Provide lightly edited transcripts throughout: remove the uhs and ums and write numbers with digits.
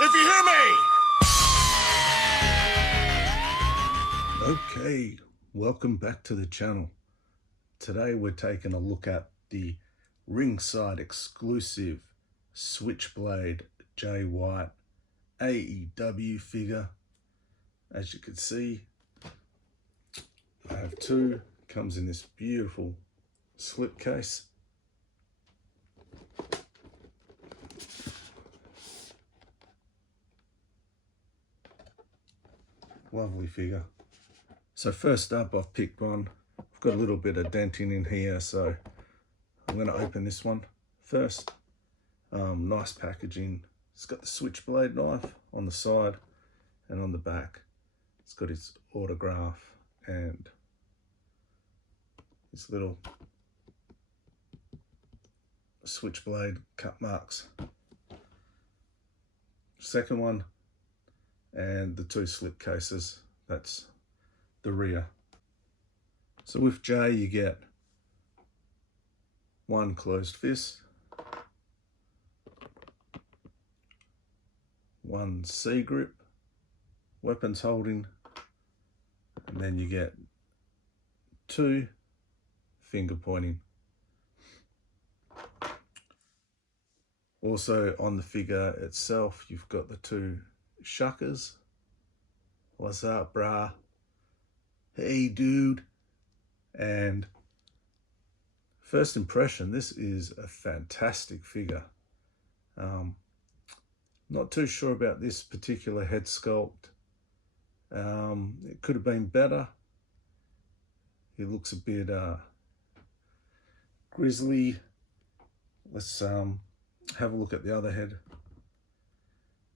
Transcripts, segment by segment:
if you hear me! Okay, welcome back to the channel. Today we're taking a look at the Ringside exclusive Switchblade Jay White AEW figure. As you can see, I have two. Comes in this beautiful slipcase. Lovely figure. So first up, I've picked one. I've got a little bit of denting in here, so I'm going to open this one first. Nice packaging. It's got the Switchblade knife on the side, and on the back it's got his autograph and his little Switchblade cut marks. Second one, and the two slip cases, that's the rear. So with Jay you get one closed fist, one C grip, weapons holding, and then you get two finger pointing. Also on the figure itself, you've got the two shuckers. What's up, brah? Hey, dude. And first impression, this is a fantastic figure. Not too sure about this particular head sculpt. It could have been better. He looks a bit grizzly. Let's have a look at the other head,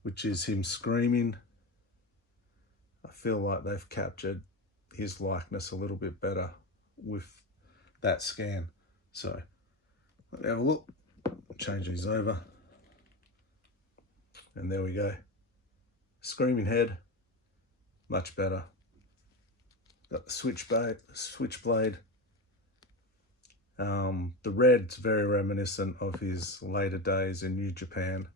which is him screaming. I feel like they've captured his likeness a little bit better with that scan. So let me have a look. Change these over. And there we go. Screaming head, much better. Got the switchblade. The red's very reminiscent of his later days in New Japan.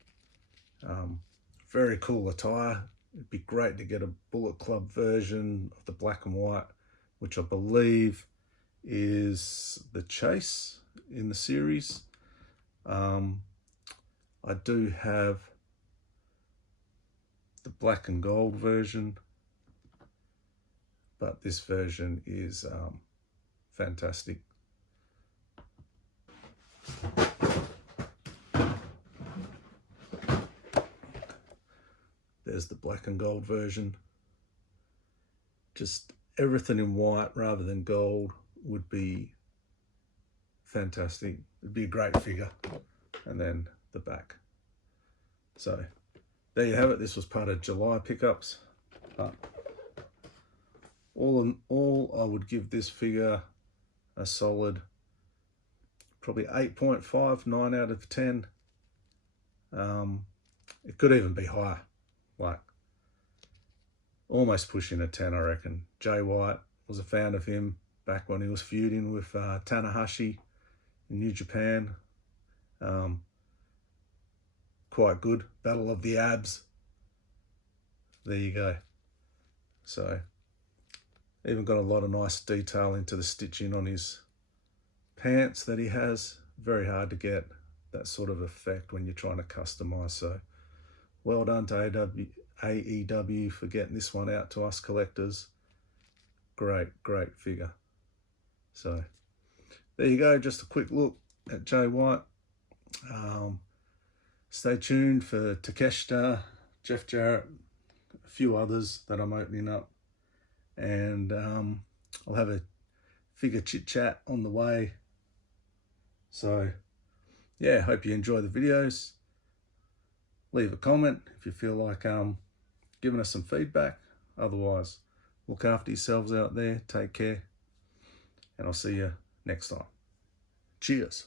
Very cool attire. It'd be great to get a Bullet Club version of the black and white, which I believe is the Chase in the series. I do have the black and gold version, but this version is fantastic. There's the black and gold version. Just everything in white rather than gold would be fantastic. It'd be a great figure. And then the back. So there you have it. This was part of July pickups. But all in all, I would give this figure a solid probably 8.5, 9 out of 10. It could even be higher, like almost pushing a 10, I reckon. Jay White, was a fan of him back when he was feuding with Tanahashi in New Japan. Quite good. Battle of the Abs. There you go. So even got a lot of nice detail into the stitching on his pants that he has. Very hard to get that sort of effect when you're trying to customize. So well done to AEW for getting this one out to us collectors. Great figure. So there you go, just a quick look at Jay White. Stay tuned for Takeshita, Jeff Jarrett, a few others that I'm opening up, and I'll have a figure chit chat on the way. So yeah, hope you enjoy the videos. Leave a comment if you feel like giving us some feedback. Otherwise, look after yourselves out there, take care, and I'll see you next time. Cheers.